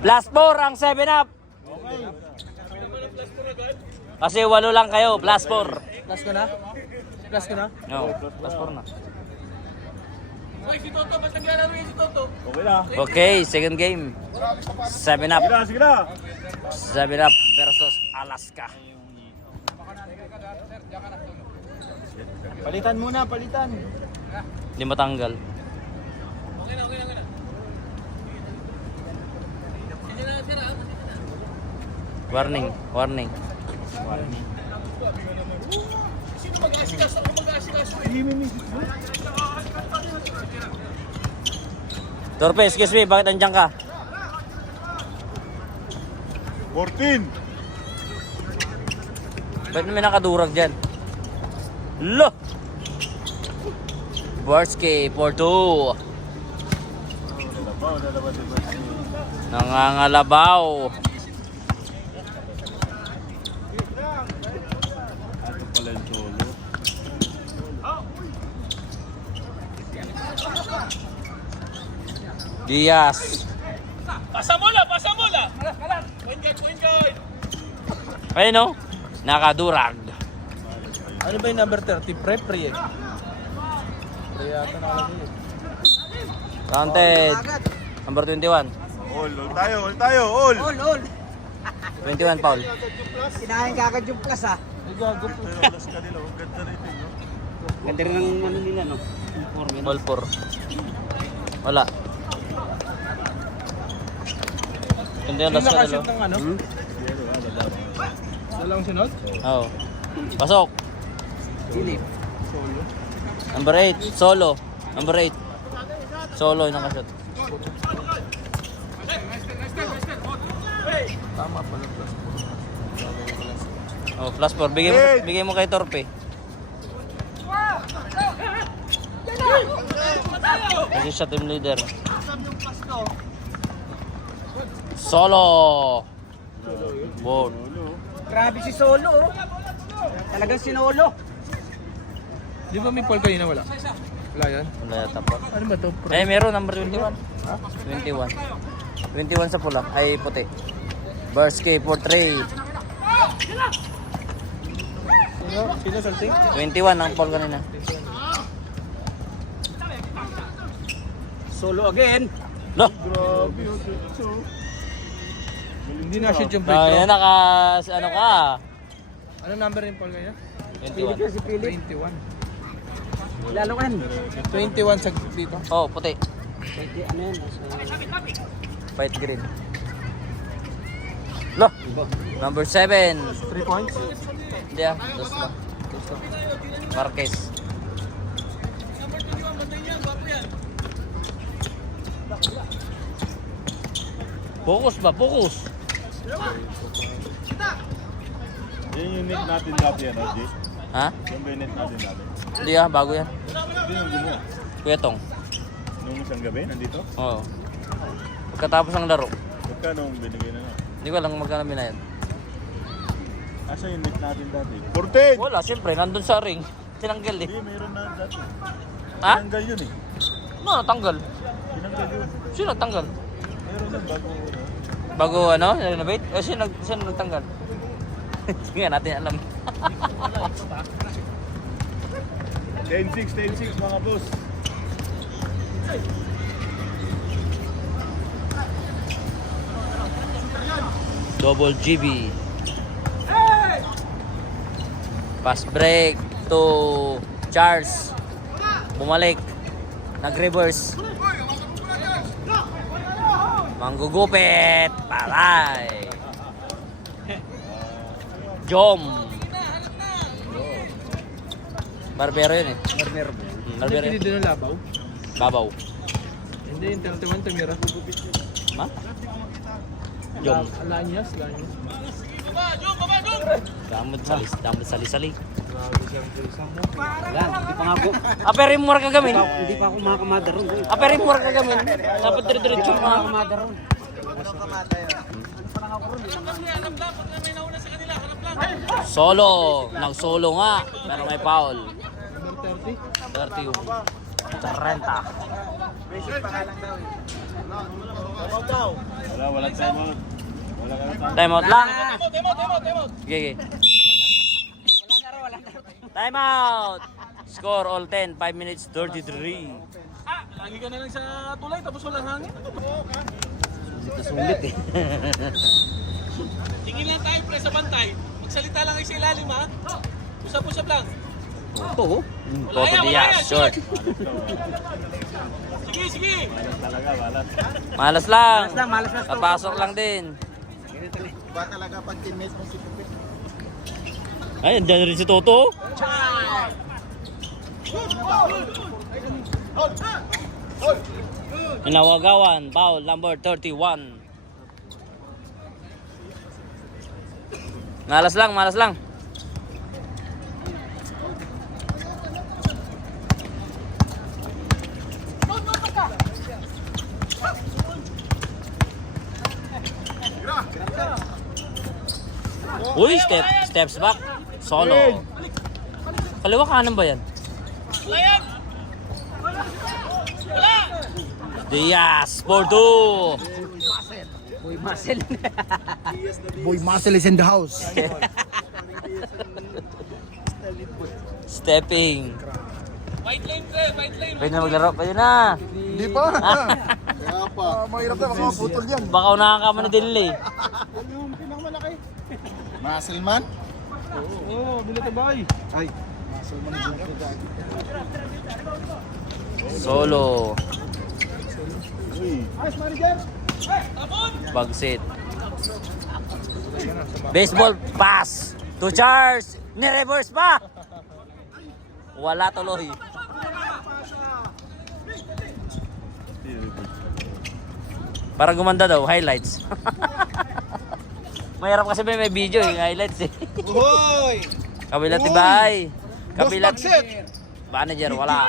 Plus 4 ang 7 up. Kasi 8 lang kayo, plus 4. Plus ko na? Plus ko na? No, plus 4 na. Si Toto, ba't naglalaro yun si Toto? Okay na. Okay, second game. 7 up. Sige na, sige na. 7 up versus Alaska. Palitan muna, palitan. Hindi matanggal. Okay na. Sige na, sir, ah. Warning. Sino mag-aasikas? Ako mag-aasikas. Torpe, excuse me, bakit andyan ka? 14. Bakit may nakadurag dyan? Lo! Barsky, 4-2. Nangangalabaw. Ano pala yung solo? Diaz. Pasa mola! Point guard! Ayun no? Nakadurag. Ano ba yung number 30? Pre eh. Pre yata nakalagay eh. Counted. Number 21. All tayo. All. 21 foul. Kinain ka agad yung plus ah. Ay gago po. Pero alas ka nila, ang ganda rin no? Ganda rin ng ano nila no. Ball 4. Wala. Hindi yung Sino last ka nakashoot dalo. ng ano? Walang sunod? Oo. Pasok. Silip. Number 8. Solo. Number 8. Solo yung nakashot. Tama pala plus. Oh, plus 4. Bigay mo kay Torpe. Kasi siya team leader. Solo. Board. Grabe si Solo oh. Talagang sinolo. Di ba may poll kanina wala? Wala yan? Wala yata po. Ano ba to? Eh, meron number 21. Ha? 21. 21 sa pula. Ay, puti. Barsky for 3. Sino salting? 21 ang Paul kanina. Solo again. Lo! Grabe yung so. Hindi na shoot yung free Kaya throw. naka... ano ka? Anong number yung poll kanina? Philip 21. si Philip. 21. Lalo kan. 21 sa dito. Oh, puti. Ano yan? White green. Lo! Number 7. 3 points? Hindi ah. Dos lang. Marquez. Focus ba? Focus! Yan yung net natin dati yan, RJ. Ha? Yan ba yung net natin dati? Hindi ah. Bago yan. Hindi yung gumawa. Kuya Tong. Nung isang gabi, nandito? Oo. Pagkatapos ng laro. Magkano ang binigay na? Hindi ko alam magkano binayad. Asa yung net natin dati? 14! Wala, siyempre. Nandun sa ring. Tinanggal eh. Hindi, mayroon na dati. Ha? Tinanggal yun eh. Ano natanggal? Tinanggal yun. Sino nagtanggal? Mayroon na bago. Bago ano? Renovate? Eh, sino nagtanggal? Hindi nga natin alam. 10-6 mga boss. Double GB. Pass break to Charles. Bumalik. Nag-reverse. Manggugupit. Paray. Jom. Barbero yun eh. Barbero. Barbero Hindi yun. din ang labaw. Babaw. Hindi yung 31 tumira. Ma? Jom. Lanyas. Damot sali-sali. Grabe siyang tulisang mo. Yan, hindi pa nga ako. Aperin mo ka gamin. Hindi pa ako makakamada ron. Aperin mo ka gamin. Dapat dire-diretso Hindi pa mo. makakamada ron. Solo. Nag-solo nga. Pero may foul. Number 30. 31. 30. Wala Walang time out. Wala ka na Time out lang. Time out. Sige, sige. Time out. Score all 10. 5 minutes 33. Lagi ka na lang sa tulay tapos walang hangin. Ito sulit eh. Tingin lang tayo pre sa bantay. Magsalita lang kayo sa ilalim ha. Usap-usap lang. Toto. Toto Diaz. Short. Sige. talaga, balat. Malas lang. Malas lang. Papasok lang din. Ba talaga pag teammates mo si Pupit? Ay, andyan rin si Toto. Inawagawan. Foul number 31. Malas lang, malas lang. Uy, steps back. Solo. Kaliwa kanan ba yan? Diaz, for 2. Boy Muscle. Boy Muscle is in the house. Stepping. White lane pre, white lane. Pwede na maglaro, pwede na. Hindi pa. Kaya pa. Mahirap na mga putol yan. Baka unahan ka mo na din eh. Yung pinakamalaki. Muscle man? Oo, bilate boy. Ay. Muscle man yung Solo. Uy. Ayos, manager. Bagsit. Baseball pass. To Charles. Ni-reverse pa. Wala tuloy. Para gumanda daw, highlights. Mahirap kasi may video eh, highlights eh. Uhoy! Kabilat tibay. Kabilat. Bagsit! Manager, wala.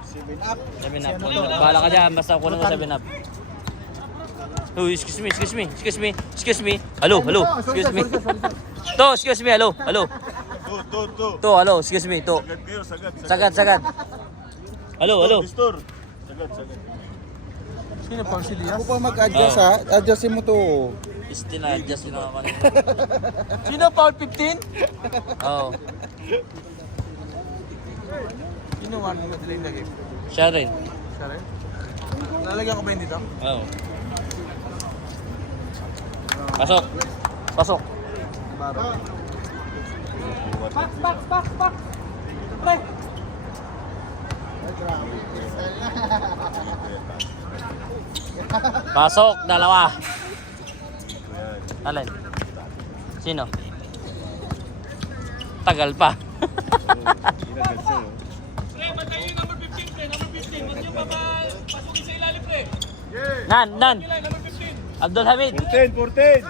7 up. 7 up. Bahala ka dyan, basta kunin mo 7 up. Oh, excuse me. Hello, excuse me. To, excuse me, hello. To. To, hello, excuse me, to. Sagad kayo, Sagad. Hello. Pistor. Sagad. Sino pang si Lias? Ako pa mag-adjust ha. Adjustin mo to. Adjust na ako kanina. Sino foul 15? Oo. Sino man mo sila yung lagi? Siya rin. Siya rin? Lalagyan ko ba yun dito? Oo. Pasok. Back. Pre. Pasok, dalawa. Alin? Sino? Tagal pa. Pre, bantay yung number 15 pre, number 15. Huwag niyo pasukin sa ilalim pre. Nan. Number 15. Abdul Hamid. 14.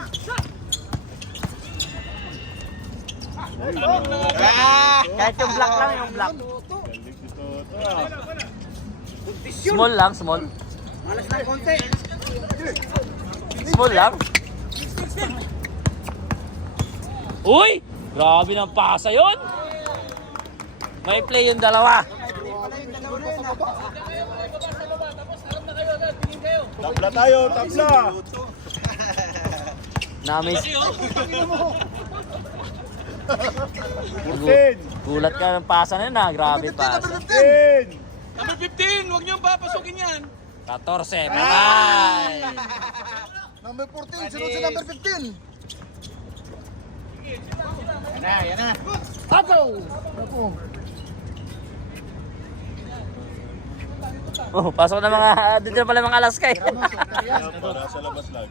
Kahit yung black lang, yung black. Galing si Toto. Small lang, small. Malas lang konti. Small lang. Uy! Grabe ng pasa yun! May play yung dalawa. Tabla tayo, tabla. Namiss. 14. Gulat ka ng pasa na yun ha. Grabe pasa. 15. Number 15, huwag niyo papasukin yan. 14. Patay! Number 14. Sunod sa number 15. Yan na. Ako! Ako. Oh, pasok na mga, dito na pala mga Alaska eh. Para sa labas lang.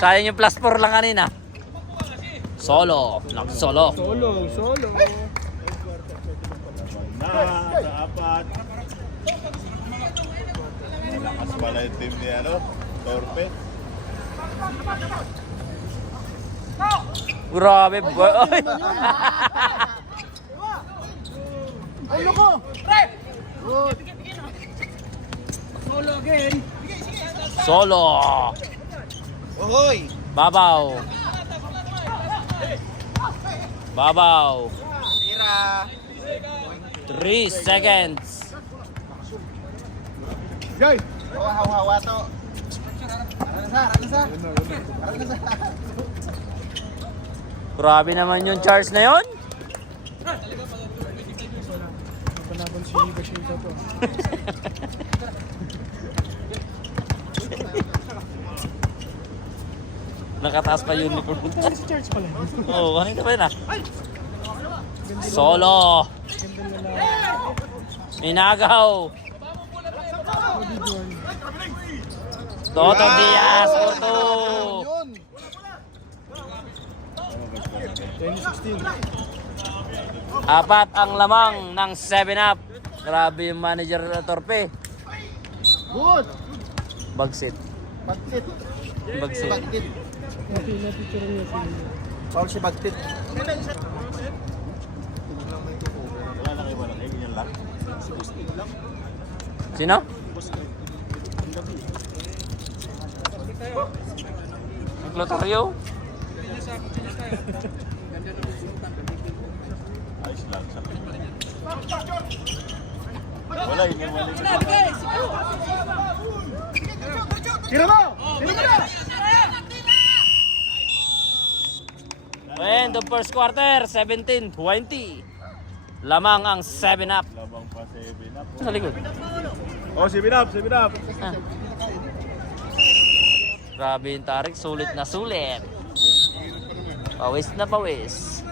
Sayang yung plus 4 lang kanina. Solo. Solo. Solo. Na, sa apat. Malakas pala yung team ni Torpe. Grabe boy. Oy. Ay, loko! Solo again. Solo. Ohoy! Babaw. Tira! 3 seconds. Yay! Hawa to. Grabe naman yung charge na yon. Panaban si Bashita to. Nakataas pa yung uniform. Si Charles pala. Oo, kanina pa yun ah. Solo. Ganda na lang. Inagaw. Toto Diaz, Toto. Yun. 2016. Apat ang lamang ng 7-up. Grabe yung manager na Torpe. Good. Bagsit. Bagtit. Bagsit. Bagtit. Na-picture niya si... Paul si Bagtit. Wala na kayo malaki, ganyan lang. Sino? Ang Clotario? Ayos lang sa wala, yun yung mali. Tira mo! Tira mo na! End of first quarter, 17-20. Lamang ang 7-up. Labang pa 7 up. Sa likod. Oh, 7 up, 7 up. Ah. Grabe yung tarik, sulit na sulit. Pawis na pawis.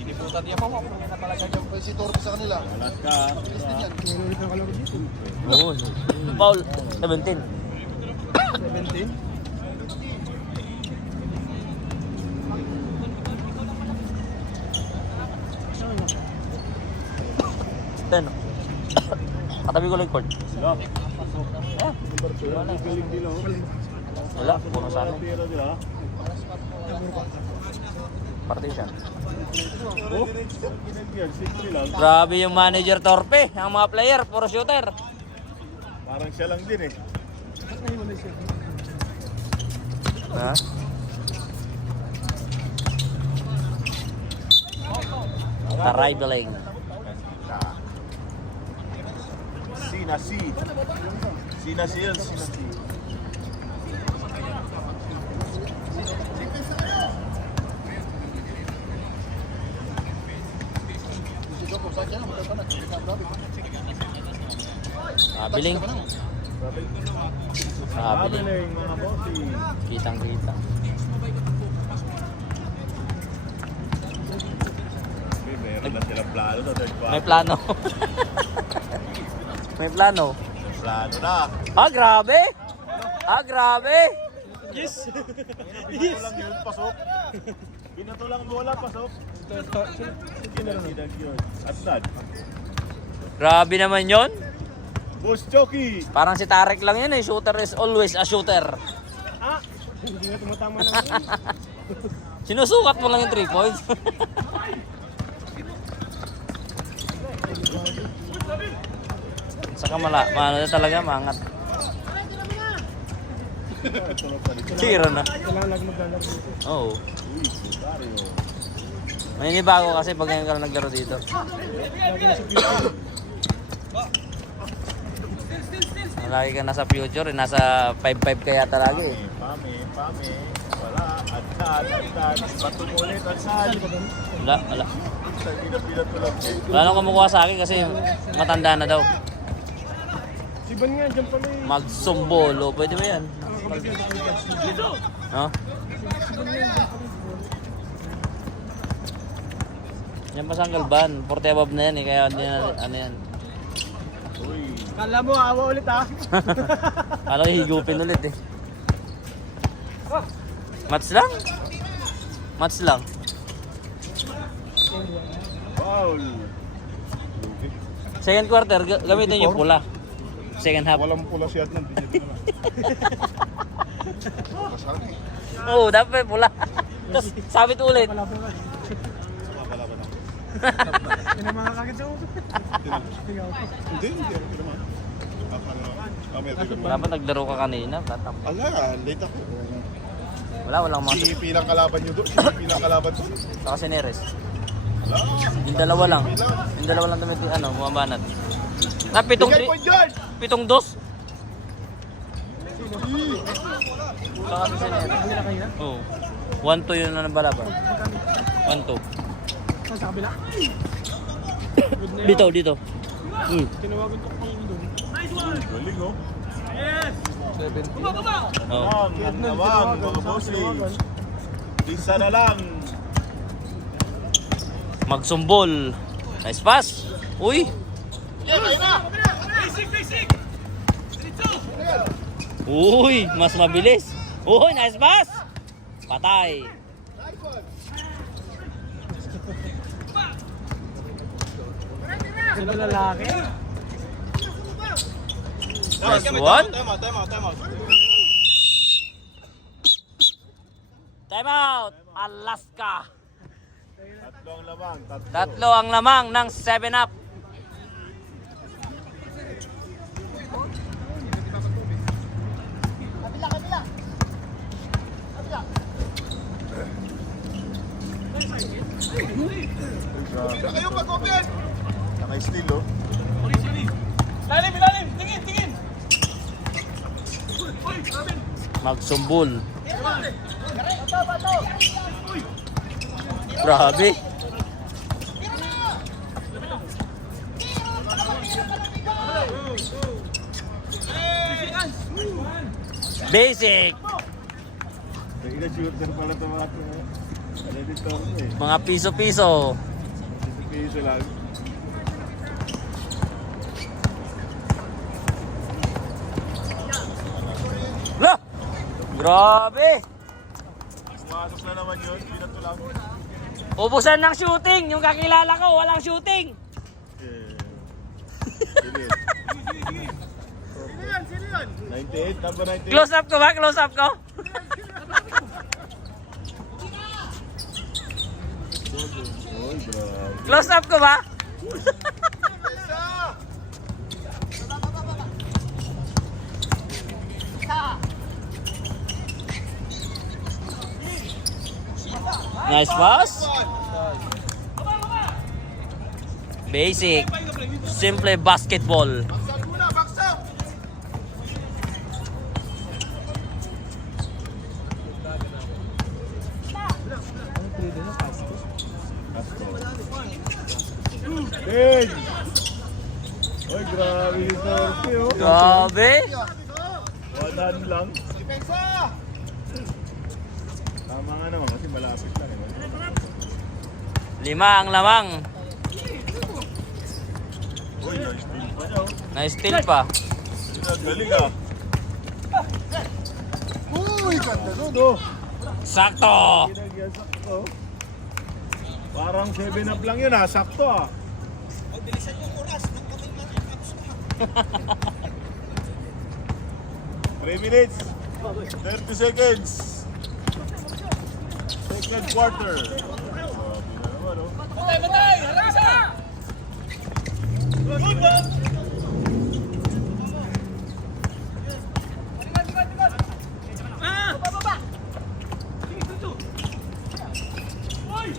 Iniputan niya mo. Na talaga yung si Torpe sa kanila. Alas ka. Meron ulit ng kalaro dito. Oo. Paul, 17. 17. Ten. Katabi ko lang yung court. Sila. Ah, Wala. Galing din oh. wala, puro sa amin. Tira nila. Partition. Oh, ginagyan. 6 lang. Grabe yung manager Torpe. Ang mga player, puro shooter. Parang siya lang din eh. Ha? Arrivaling. Sina C. Sina Sil. Sina C. Abiling. Abiling. Abiling mga bossy. Kitang-kita. Meron na silang plano sa third quarter. May plano. May plano. Plano na. Ah, grabe. Ah, grabe. Yes! Binato lang yun, pasok. Binato lang bola, pasok. Sinag yun. At sad. Grabe naman yon. Boss Choki. Parang si Tarek lang yan eh. Shooter is always a shooter. Ah! Hindi nga tumatama na. Sinusukat mo lang yung 3 points. Saka maano na talaga, maangat. Tira na. Kailangan lagi maglalaro dito. Oo. Maninibago kasi pag ngayon ka na naglaro dito. Lagi na sa future. Lagi ka nasa future, eh. Nasa 5-5 kaya talaga eh. Pame. Wala. At sad. Batong ulit. At sad. Wala. Binato lang. Wala nang kumukuha sa akin kasi matanda na daw. Si Ban nga, dyan pala eh. Magsumbolo, pwede ba yan? No? Yan pa sa Galban, 40 above na yan eh, kaya hindi na, ano yan. Uy. Kala mo, awa ulit ah. Kala ko higupin ulit eh. Mats lang? Mats lang. Foul. Second quarter, gamitin yung pula. Second half. Walang pula siya at nandiyan. Oo, dapat pula. Tapos sabit ulit. Wala pa nga. Yan ang mga kakit sa uso. Tingnan ko. Hindi naman. Dapat naglaro ka kanina. Tatam. Ala, late ako. Walang mga... Si pilang kalaban nyo doon. Si pilang kalaban doon. Saka si Neres. Yung dalawa lang. Yung dalawa lang damit, bumabanat. Na, 7-2. Oo. 1-2 yun na ng balaban. 1-2. Sa kabila. Dito, dito. Tinawagan ko pa yun doon. Galing oh. Oh. Naman, mga bossing. Isa na lang. Magsumbol. Nice pass. Uy. Uy, mas mabilis. Uy, nice pass. Patay. Ganda lalaki. Nice one. Time out. Alaska. Tatlo ang lamang. Tatlo ang lamang ng 7-up. Kayo pag-open! Naka-steal oh. Ilalim! Tingin! Magsumbol. Grabe. Basic. Shooter pala ito mga ito. Ano dito eh. Mga piso-piso. Piso lang. Lah! Grabe. Pumasok na naman yun. Pinato lang. Ubusan ng shooting. Yung kakilala ko, walang shooting. Sino yan? 98, number 98. Close up ko ba? Close up ko? Oy, grabe. Close up ko ba? Nice pass. Basic. Simple basketball. Big! Oy, grabe yung torpe oh. Grabe. Wadan lang. Tama nga naman kasi malapit lang. 5 ang lamang. Uy, nice team pa niya oh. Nice steal pa. Galing ah. Uy, ganda doon oh. Sakto. Sakto. Parang 7-up lang yun ah, sakto ah. Bilisan yung oras ng kaming mga 3 minutes, 30 seconds. Second quarter. Batay! Harang isa! Good ball! Baba! Oy!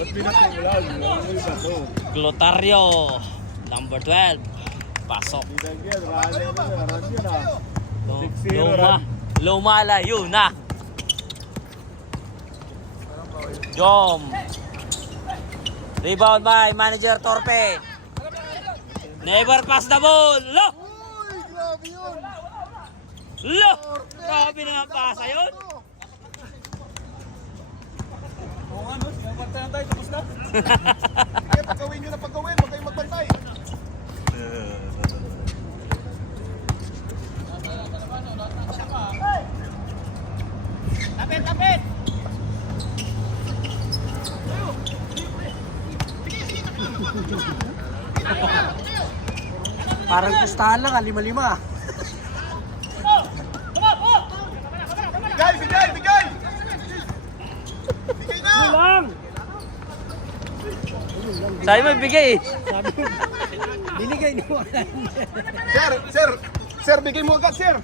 Ba't pinatulan? Ano yung bato? Clotario. Number 12. Pasok. Dinagyan, rally na, rally na. 6-0 Luma. run. Lumalayo na. Jom. Rebound by Manager Torpe. Never pass the ball. Lo! Lo! Grabe na ang pasa yun. Oo nga no, sinabantay na tayo, tapos na. Kaya pagkawin nyo na pagkawin, huwag kayong magbantay. Tapit! Parang pustahan lang, 5-5. Bigay! Bigay na! Lang! Sabi mo bigay eh. Sabi ko, binigay ni Juan. Sir, bigay mo agad, sir.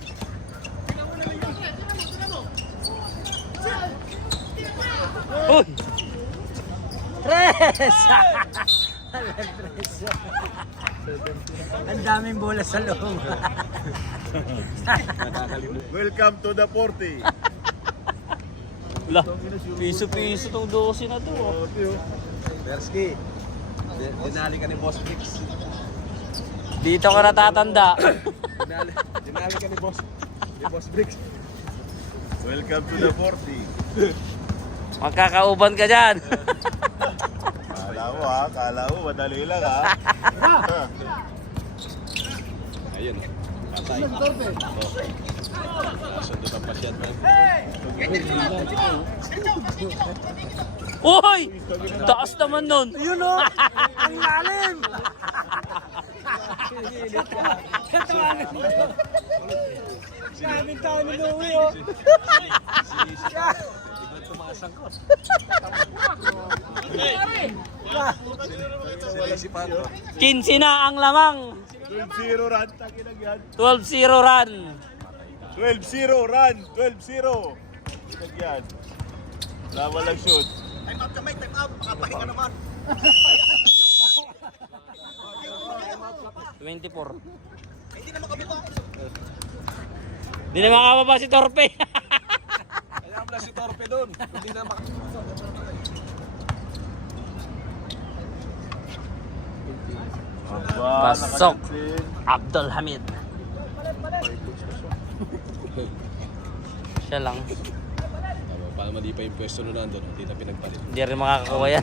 Uy! Tres! Tres! Ang daming bola sa loob. Welcome to the 40. Wala, piso-piso tong 12 na to. Oh. Bersky. Dinali ka ni Boss Bricks. Dito ka natatanda. Dinali ka ni Boss Bricks. Welcome to the 40. Magkakauban ka dyan. Kala mo, madali lang ha. Ayun. Patay. Sundot ang pasyat na. Uy! Taas naman nun. Yun o! Ang lalim! Kaming tao ni Louie o! Iba tumasang ko. Si Pato. 15 na ang lamang. 12-0 run. Takinag yan. 12-0 run. 12-0 run. 12-0. Takinag yan. Laban lang shoot. 24. Hindi na makababa si Torpe. Kaya pala si Torpe doon. Hindi na Pasok. Abdul Hamid. Siya lang. Para mali pa yung pwesto nun nandun. Hindi na pinagpalit. Hindi rin makakakuha yan.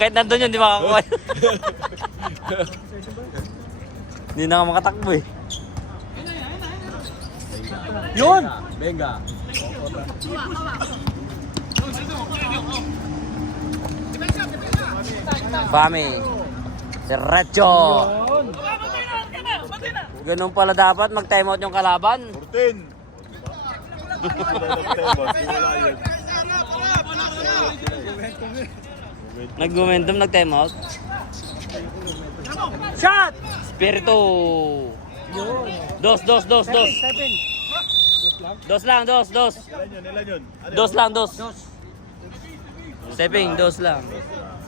Kahit nandun yun, hindi makakakuha yan. Hindi na nga makatakbo eh. Yun! Benga. Bami. Diretso. Ganun pala dapat mag-time out yung kalaban. 14. Wala yun. Nag-momentum, nag-time out. Shot! Spirito. Dos. Seven. Dos lang. Ilan yun? Dos lang. Stepping, dos lang.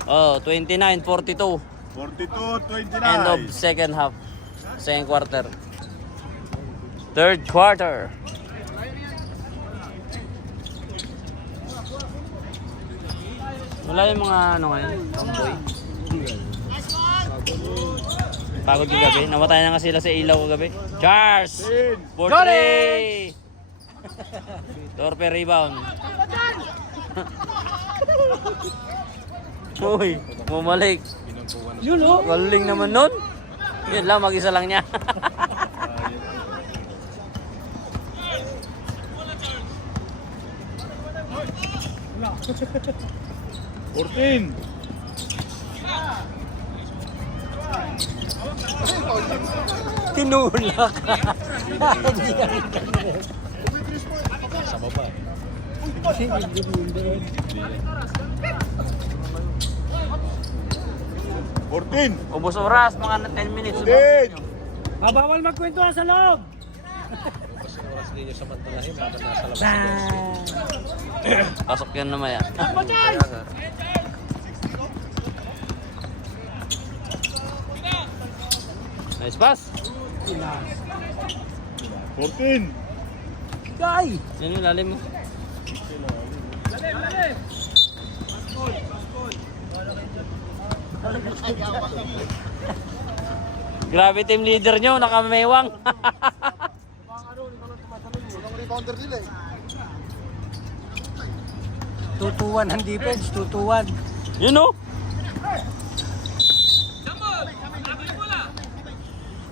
Oh, 29-42. 42-29. End of second half. Second quarter. Third quarter. Wala yung mga ano ngayon, tomboy. Pagod yung gabi. Namatay na nga sila sa ilaw kagabi. Charles! For three! Torpe rebound. Uy, bumalik. Yun o! Galing naman nun. Yun lang, mag-isa lang niya. $14. Tinulak! Sa baba. Ubus oras, mga 10 minutes. 10. Bawal magkwentuhan sa loob! Kasi oras din nyo sa Mantalahin. Habang nasa labas. Pasok yan na maya. Nice pass. 14. Guy! Yan yung lalim mo. Grabe team leader nyo, nakamewang. Tutuwan ang defense, tutuwan. You know?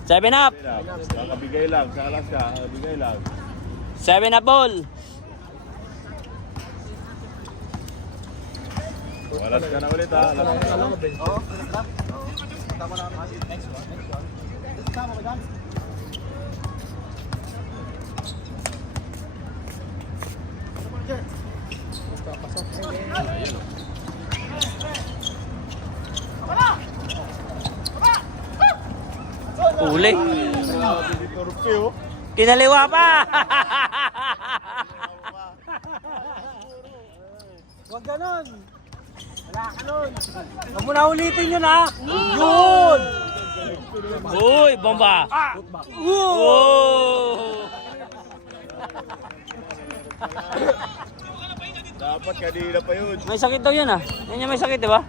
7 up. Kakabigay lang. Sa Alaska, bigay lang. 7 up ball. Walas ka na ulit ha. Alas ka na. Uli. Si Torpe oh. Kinaliwa pa. Huwag ganon! Huwag mo na ulitin yun ha. Yun! Uy, bomba! Oh! Dapat kanina pa yun. May sakit daw yun ah. Yan yung may sakit, di ba?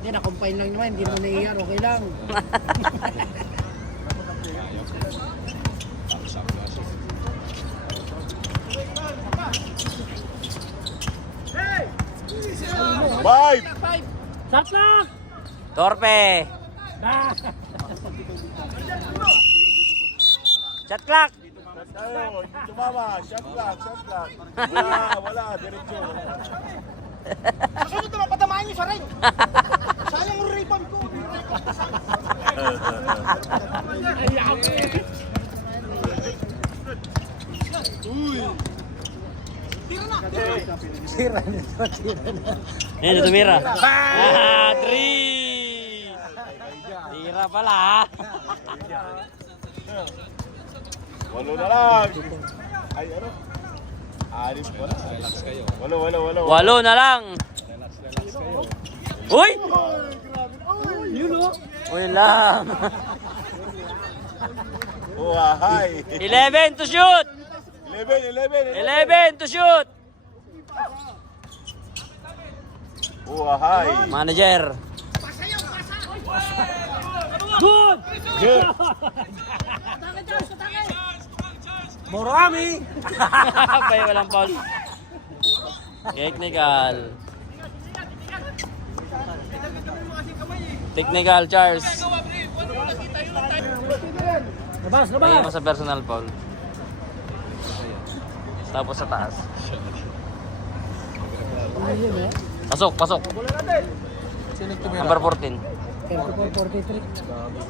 Hindi, na-combine lang naman. Hindi mo naiiyan. Okay lang. Five! Shot lang! Torpe! Shot clock! Tayo, hindi tumama. Shot clock, shot clock. Wala, diretso. Kasunod naman, patamaan niyo siya rin. Sayang yung ribbon ko. Sira nito, sira na. Yan, ito tumira. Ah, 3! Tira pala ah. Walo na lang. Ay, ano? Alis pala. Walo. Walo na lang. Uy! Yun o. Uy lang. Oh, hi. 11 to shoot! 11 to shoot! Oh, hi. Manager. Good! Good. Morami! Pay walang foul. Technical. Technical, Charles. Labas, labas! Kaya mo sa personal foul. Tapos sa taas. Ayun eh. Pasok. Number 14. 44-43.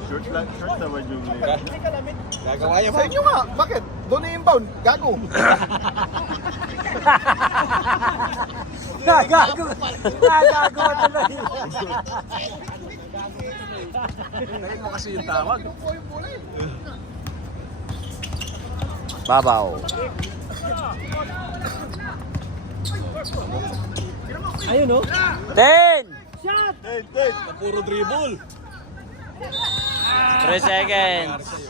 Short naman yung Gagawa niya Sa inyo nga, bakit? Doon na yung bound, gago. Nagago! Nagago tuloy! Ngayon mo kasi yung tawag. Babaw. Ayun o. 10! Shot! 10. Puro dribble. 3 seconds.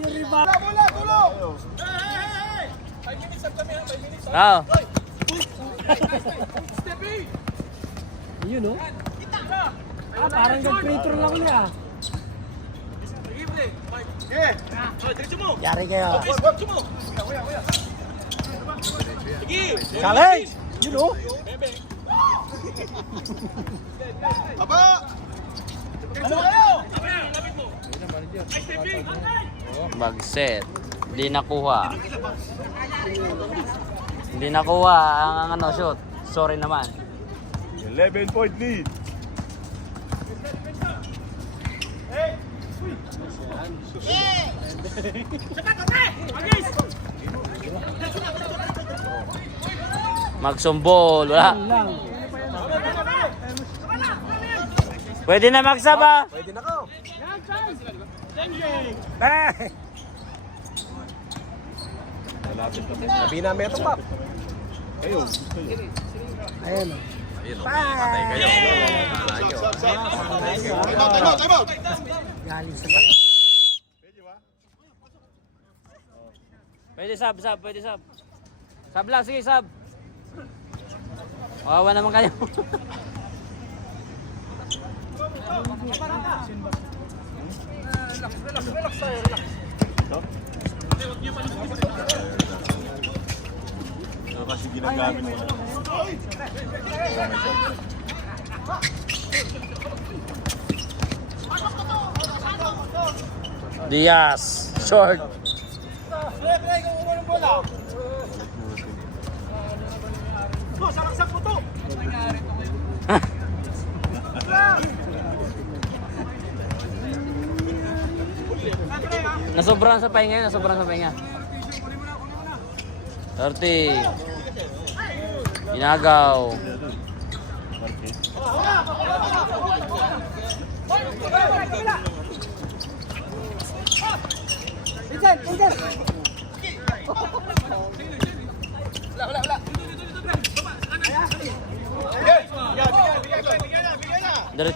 Yung rebound. Oh. Ayun o. Parang nag-free throw lang niya. Yari kayo. Challenge! Yun o. Bag set. Hindi nakuha. Hindi nakuha ang ano shoot. Sorry naman. 11-point lead. Magsumbol. Wala. Lang. Pwede na magsab ah. Pwede na ko. Sabi na meto pa. Ayun o. Patay kayo. Kala nyo. Galing sa Pwede sub. Sub lang, sige sub. Wawa naman kayo. Ito kasi ginagamit mo na. Diaz. Short. Nasobrahan sa pahinga. 30. Inagaw.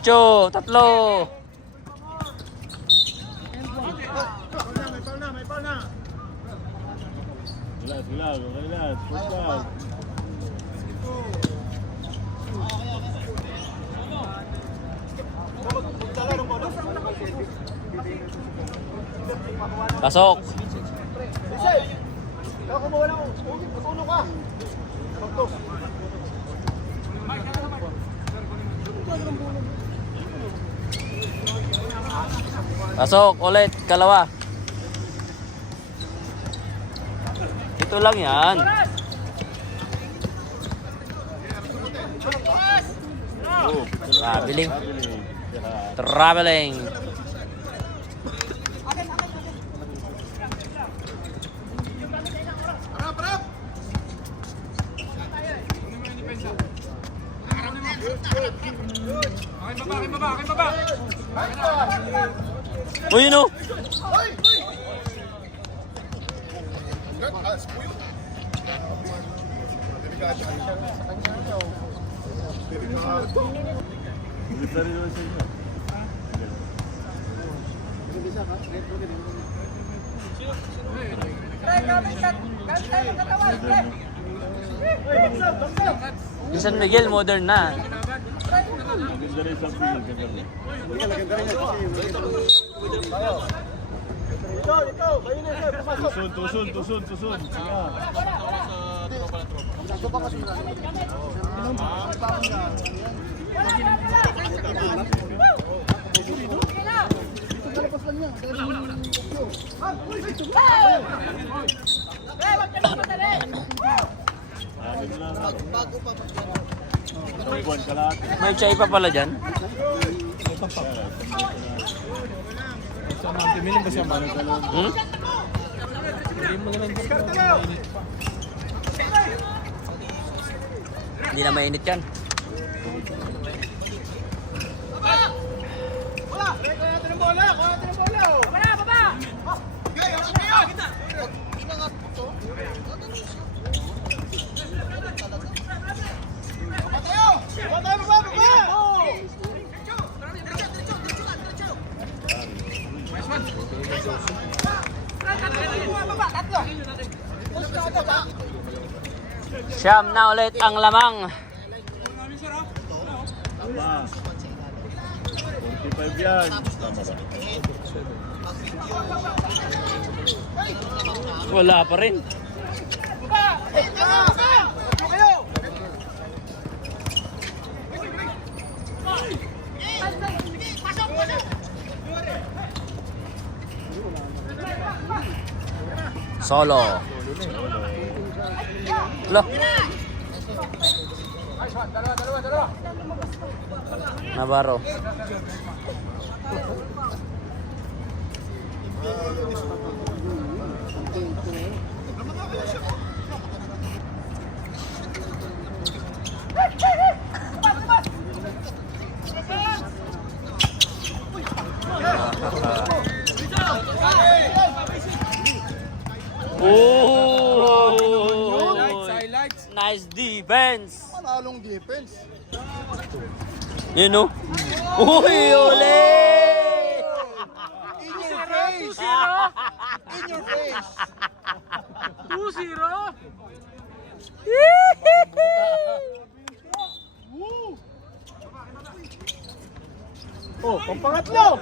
Diretso, tatlo. Relax. Push back. Pasok. Pasok ulit, kalawa. Ito lang yan. Oh, Traveling. yeah. Traveling. Aking baba. Uy, no? Ulit na rin naman sa inyo. Yung San Miguel, modern na. Ganda rin sa field. Tusun. Kaya. Buwan kalahati. May chai pa pala dyan. Sa mga timiling kasi ang mga Hmm? hindi mo naman Hindi na mainit yan. Siyam na ulit ang lamang. Tama. 45 yan. Tama ba? Wala pa rin. Solo. Lo. Navarro. Oh! highlights. Nice defense. Panalong defense. Yun no? Uy, ulit! In your face! In your face! 2-0. Oh, pampangatlo!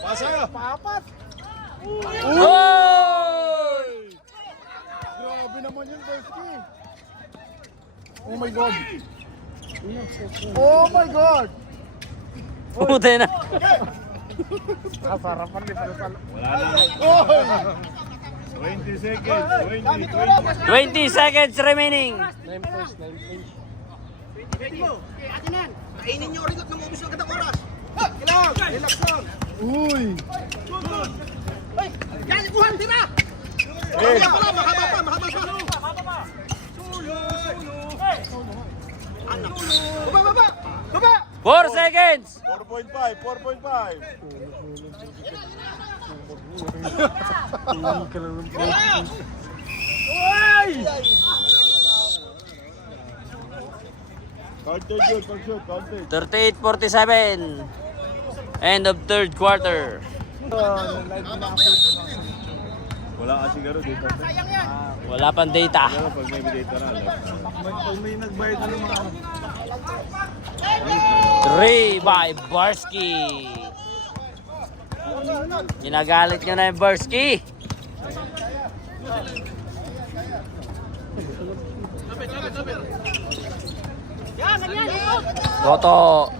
Pasaya! Papat! Uy! Grabe naman yun, Beski. Oh my God! Oh my God! Puti na. Sarapan din pala pala. Wala na. Oh! 20 seconds. 20. 20 seconds remaining. 9 points, 9 points. Kainin niyo rin at namubos ng katang oras. Relax lang! Uy! Yan, buhan, di ba? Eh, Mahaba pa. Anak. Baba! 4 seconds. 4.5. 4.5. Counted yun, pag-shoot, counted. 38-47. End of third quarter. Wala kasi garo dito. Wala pang data. Pero pag may data na, Pag may nagbayad na ng mga 3 by Barsky. Ginagalit nyo na yung Barsky. Toto.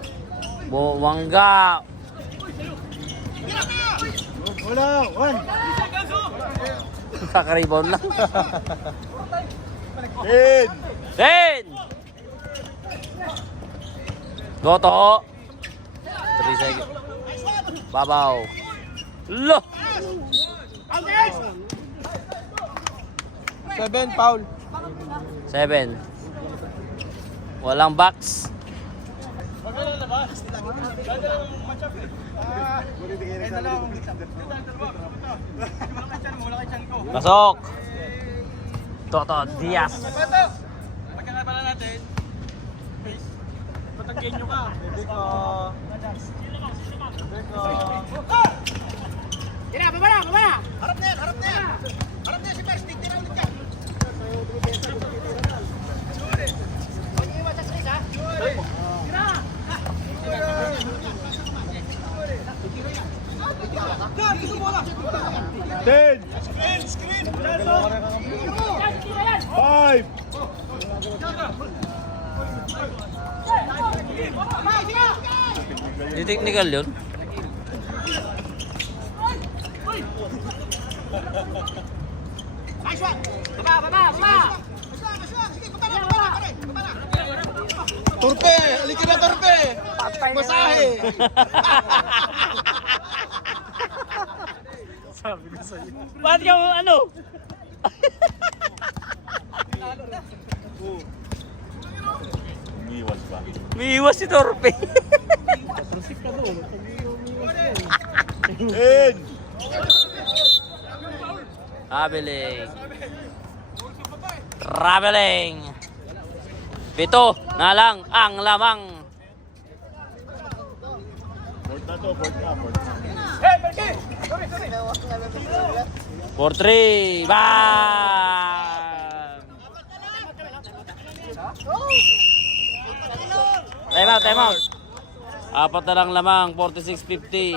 Buwangga. Wala, one. Kakaribon lang. 10! 10! Goto. 3 seconds. Babaw. Lo! 7, foul. 7. Walang box. Pasok. Toto Diaz. Pagkakabala natin. Patanggain nyo ka. Tira, babala, babala! Harap na yan, harap na yan! Harap na yan si Pers, tira ulit yan! Huwag niyo iwan sa slice, ha? Tira! Ten! Screen! 5! Di technical yun. Nice one! Baba, baba, baba! Sige, baba na, baba na! Baba na! Torpe! Halika na, Torpe! Basahe! Ba't ka ano? Umiwas ba? May iwas si Torpe. 10! Traveling. 7 na lang ang lamang. Fourth na to, fourth na. 4-3. Bang! Time out. 4 na lang lamang. 46-50.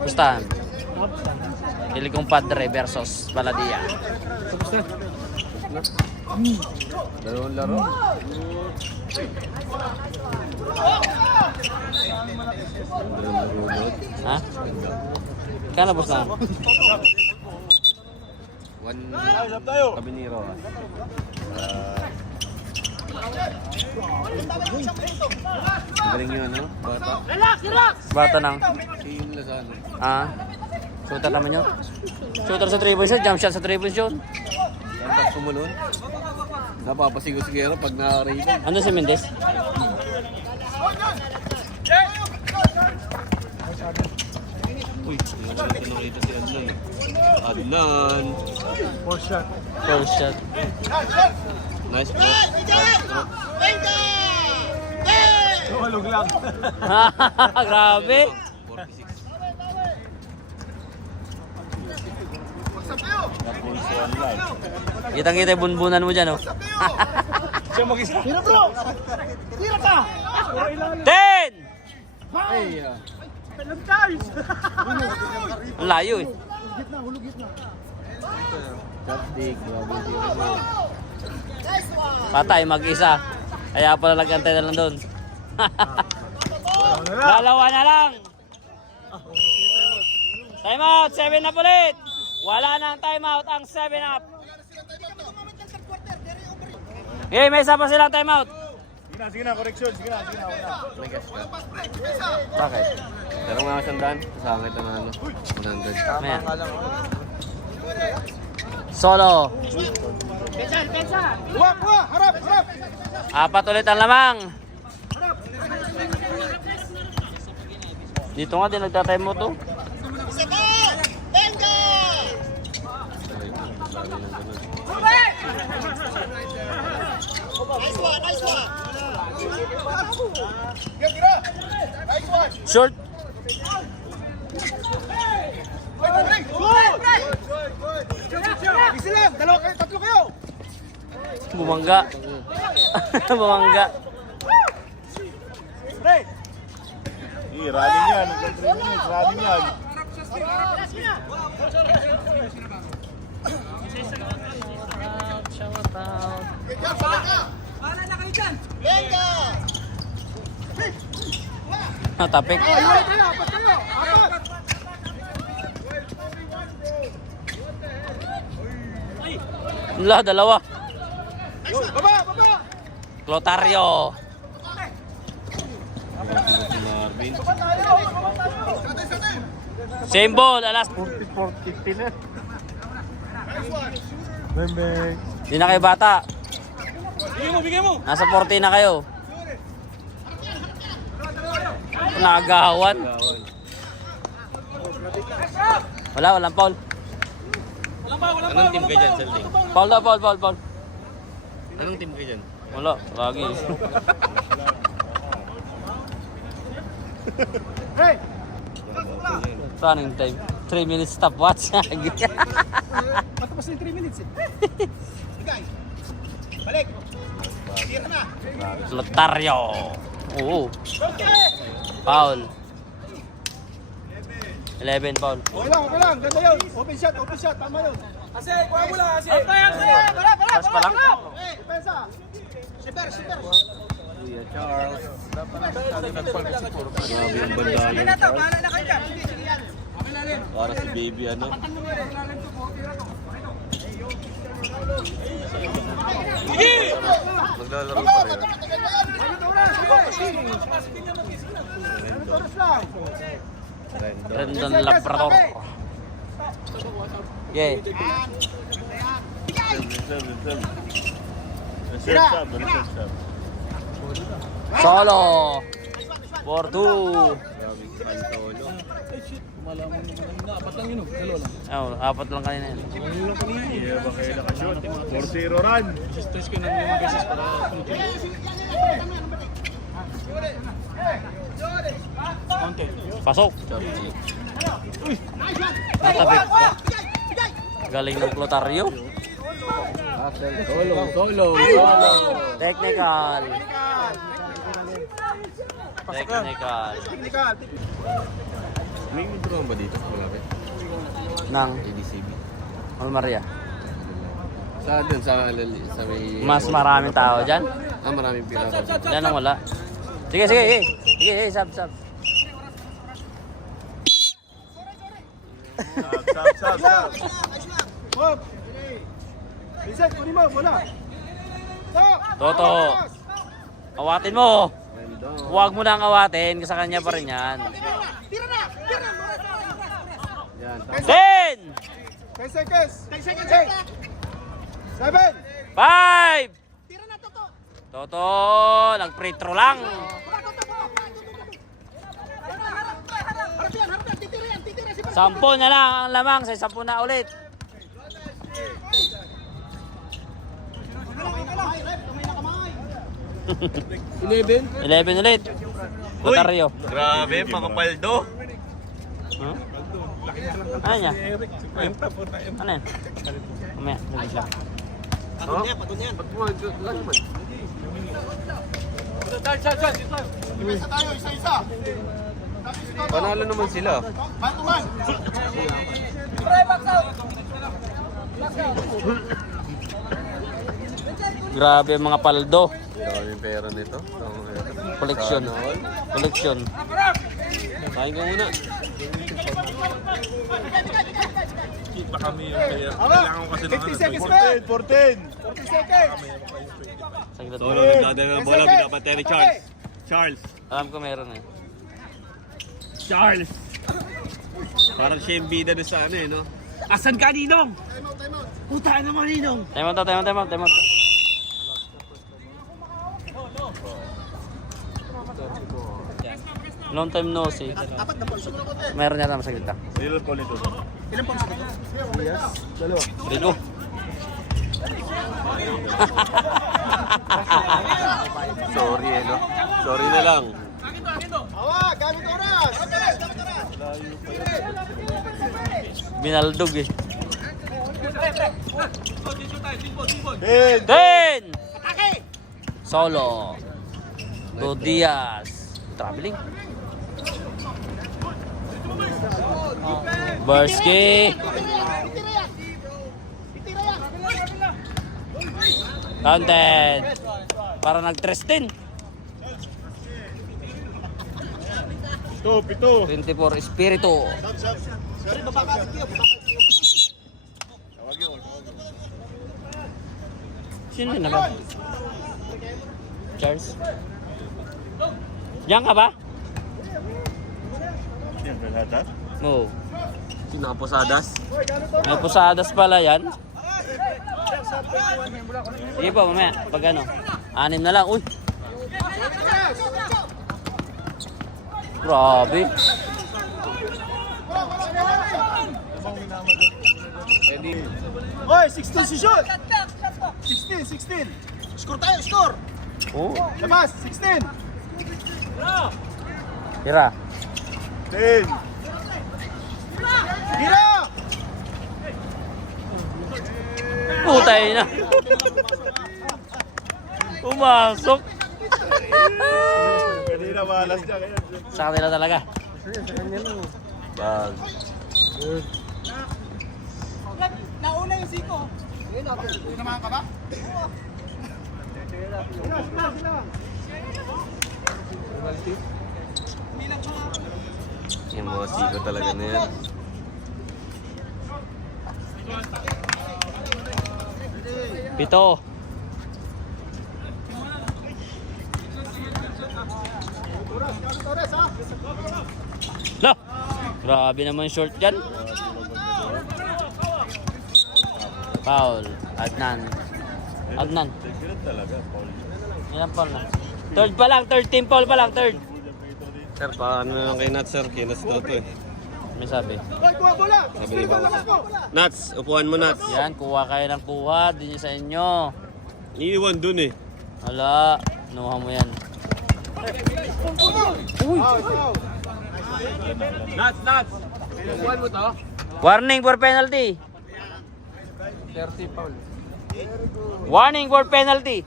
Pustahan. Ilikong Padre versus Baladia. Dalawang laro. Ha? Kano boss na? 1 Stop tayo! Kabiniro. Galing yun, ano? Bata. Relax, relax! Bata nang. Si yung Lazano. Ah. Shooter naman yun. Shooter sa 3 points yun. Jump shot sa 3 points yun. Ang pag sumulon. Napapasigo-sigero pag naka-raven. Ano si Mendez? Uy, hindi ko nakita si Adlan. Adlan. First shot. First shot. Nice cross. Tumalog lang. Grabe. 46. Napulso ang live. Kitang-kita yung bunbunan mo dyan, oh. Siya mag-isa. Tira, bro! Tira ka! 10! Ay, Ang layo, eh. chopstick. Grabe tira mo. Patay, mag-isa. Kaya pala nag-antay na lang doon. Dalawa na lang. Time out, 7 up ulit. Wala nang time out ang 7 up. Okay, may isa pa silang time out. Sige na, correction. Sige na. Nag-guess ka. Bakit? Pero nga siyang daan. Kasama kita na ano. 100. Maya. Solo. Huwag, huwag! Harap, harap! 4 ulit ang lamang. Dito nga din nagtatime mo to. Short. Isa lang, dalawa kayo, tatlo kayo. Bumangga. Bumangga. Rally niyan. Hanggang 3 minutes. Rally niyan. Tapik. Iwan kayo, apat kayo. Apat. Wala, dalawa. Baba, baba. Clotario. Same ball, alas. 40-50 na. Bembeng. Hindi na kayo bata. Bigyan mo. Nasa 40 na kayo. Nagawan. Walang foul. Anong team kayo dyan, Selting? Foul daw, foul. Anong team kayo dyan? Wala, lagi. Hey! Running time. 3 minutes stopwatch. Matapos na yung 3 minutes eh. Guys, balik. Tira na. Clotario. Oo. Foul. 11 foul. Okay lang. Ganda yun. Open shot. Tama yun. Kasi, kuha mo lang kasi. Bala. Pass pa lang. Depensa. Shipper. Kuya Charles. Bahala na kayo dyan. Sige yan. Para si baby ano. Maglalaro pa rin. Oras lang. Rendon Labrador. Yeah. Reserve sub. Solo. 4-2. Apat lang yun, dalawa lang. Oh, apat lang kanina yun. Iya ba kayo nakashoot? 4-0 run. Stress ko ng 5 beses para tumutuloy. Konti. Pasok. Natapik. Galing ng Clotario. Solo. Technical. May intro ba dito? Malapit. Nang ADCB. Mall Maria. Sa may... Mas maraming tao dyan. Maraming pirata. Yan ang wala. Sige. Sab. Sub. Hop. Reset, kunin mo. Bola. Stop. Toto. Awatin mo. Huwag mo nang awatin. Sa kanya pa rin yan. Tira na. Yan. 10! 10 seconds. 10 seconds. 7. 5! Tira na, Toto. Toto, nag-free throw lang. Harap yan. Titira yan. Si Bar. 10 na lang ang lamang. Sa 10 na ulit. Kamay. 11 ulit. Clotario. Grabe, mga paldo. Huh? Ano niya? Ano yan? Mamaya, lagis lang. Patun yan. Lang naman. Isa tayo, isa. Panalo naman sila. Bantuan. Grabe ang mga paldo. Grabe yung pera nito. Collection. Kain ka muna. Kita kami yung kaya. Kailangan ko kasi 50 seconds pa. 14. 40 seconds. Saglit. Solo, nagdadala ng bola. Binapatay ni Charles. Charles. Alam ko meron eh. Charles! Parang siya yung bida na sa ano eh, no? Asan ka, Ninong? Puta na mo, Ninong. Time out. Long time no see. Apat na pulso. Meron yata masaglit lang. Ilan po nito? Ilan pulso dito? Dito. Sorry eh, no? Sorry na lang. Hawak, gamit oras. Binaldog eh. Ten! 10! Solo. 2 Diaz. Traveling. Barsky. Counted. Para nag-13. Pito. 24 Espiritu. Sino na ba? Charles? Diyan ka ba? Yan, Belhata. Oo. Sinaposadas. May pusadas pala yan. Sige po, mamaya. Pag ano. 6 na lang. Uy! Grabe. Hoy, 16 si shoot. 16. Score tayo, score. Oh. Labas, 16. Tira. 10! Tira! Putay na. Pumasok. Kanina malas niya. Kaya Sa kanila talaga. Bag. Nauna yung Zico. Naman ka ba? Yung mga siko talaga na yan. Pito. Torres, ha? La. Grabe naman short dyan. Foul. Adnan. Ganun talaga, Paul. Ilan foul na? Third pa lang. Third team foul pa lang. Third. Sir, paano na lang kay Nats, sir? Kinas daw to eh. May sabi. Hoy, kuha bola. Sabi ni Bang. Nats, upuan mo Nats. Yan. Kuha kayo ng kuha. Di nyo sa inyo. Iiwan dun eh. Wala. Nuha mo yan. Nats! Kuhan mo to? Warning for penalty. 30 foul. Warning for penalty.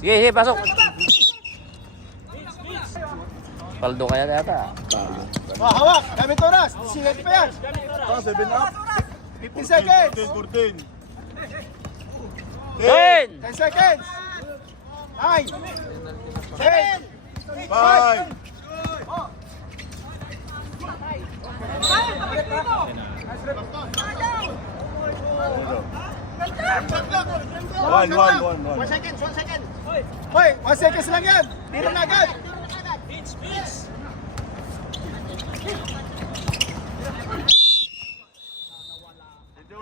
Sige, pasok. Paldo kaya yata. Hawak, gamit oras. 18 pa yan. 7 up. 15 seconds. 14. 10! 10 seconds. 9. 10. 5. One. 1 second. Hoy, 1 seconds lang yan. Tira na agad.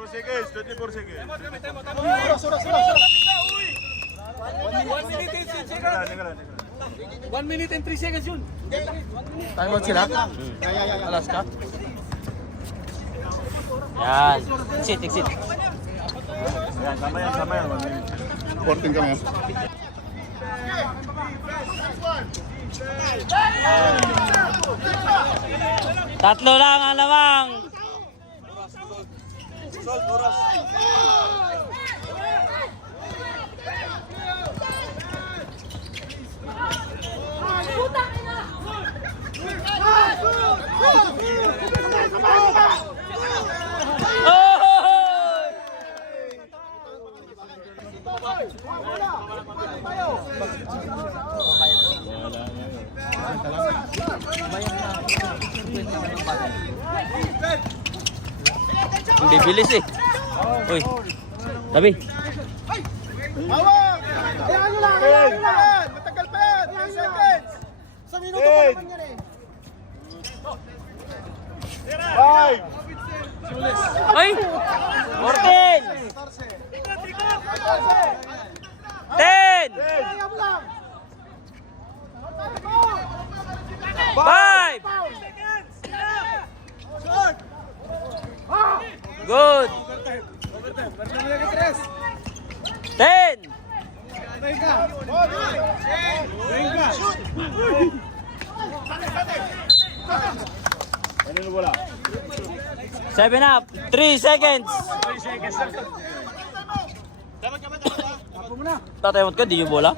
Seconds, 24 seconds. Suras. 1 minute and 3 seconds yun. Time out sila? Alaska? Yan. Exit. Yan, sama yan. 14 kami. Tatlo lang ang lamang. Ang bibilis eh. Uy. Tabi. Hawak. Ayan lang. Matagal pa yan. 10 seconds. Sa minuto pa naman yan eh. 5. Ay! 14! 10! 5! Good! 10! Ano yung bola? 7 up. 3 seconds. Tatayamot ka, di yung bola?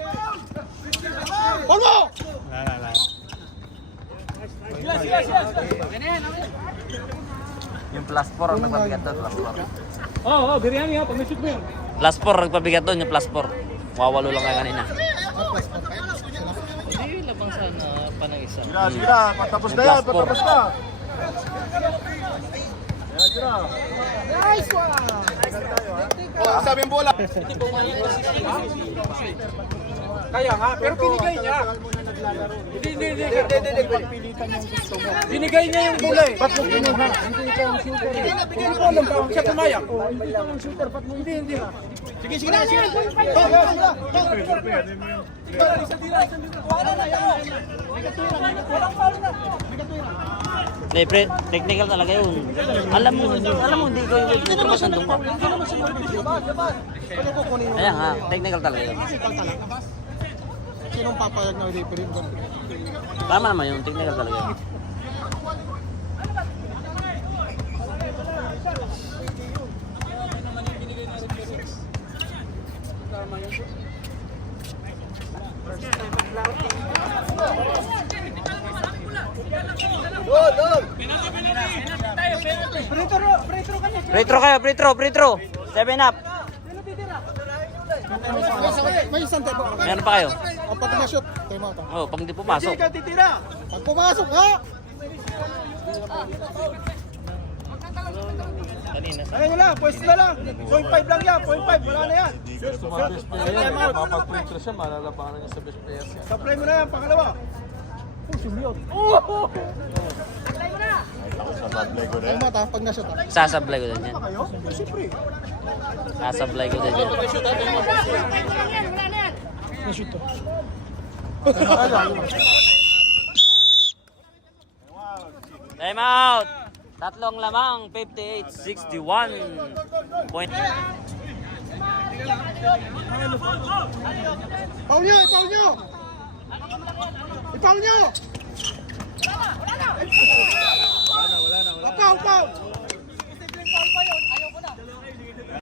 Yung plus 4 ang nagpabigat doon, plus 4. Oo, biryani ha, pag may-shoot mo yun. Plus 4 nagpabigat doon, yung plus 4. Wawalo lang kayo kanina. Hindi, labang sana pa ng isa. Sige na, patapos na yan, patapos na. Nice one! Oh, sabi yung bola. Kaya nga, pero pinigay niya. Hindi. Pagpilitan yung gusto mo. Binigay niya yung bola eh. Ba't mo pinuha? Hindi ikaw ang shooter. Hindi ko alam ka, siya pumayak. Hindi ikaw ang shooter, ba't mo hindi. Sige na. Hindi, pre, technical talaga yun. Alam mo, hindi ko yung tumas ng dumpa. Kaya nga, technical talaga yun. Sinong papayag na referee? Tama naman yun, technical talaga yun. Free throw. 7 up. May isang tayo. Meron pa kayo? Pag na-shoot, tayo mo ito. Oh, pag hindi pumasok. Hindi ka titira. Pag pumasok ha! Ayun na lang, pwesto na lang. 0.5 lang yan, 0.5, wala na yan. Mapag-printro siya, malalabanan niya sa best players yan. Supply mo na yan, pangalawa. Sumiyot. Sasablay ko na Ayun yan. mo, pag na-shoot ha. Sasablay ko din yan. Kayo? Siyempre. Sasablay ko din yan. Na-shoot to. Time out! Tatlong lamang, 58-61. Point. Foul nyo! Ipaul nyo! Wala na. Foul!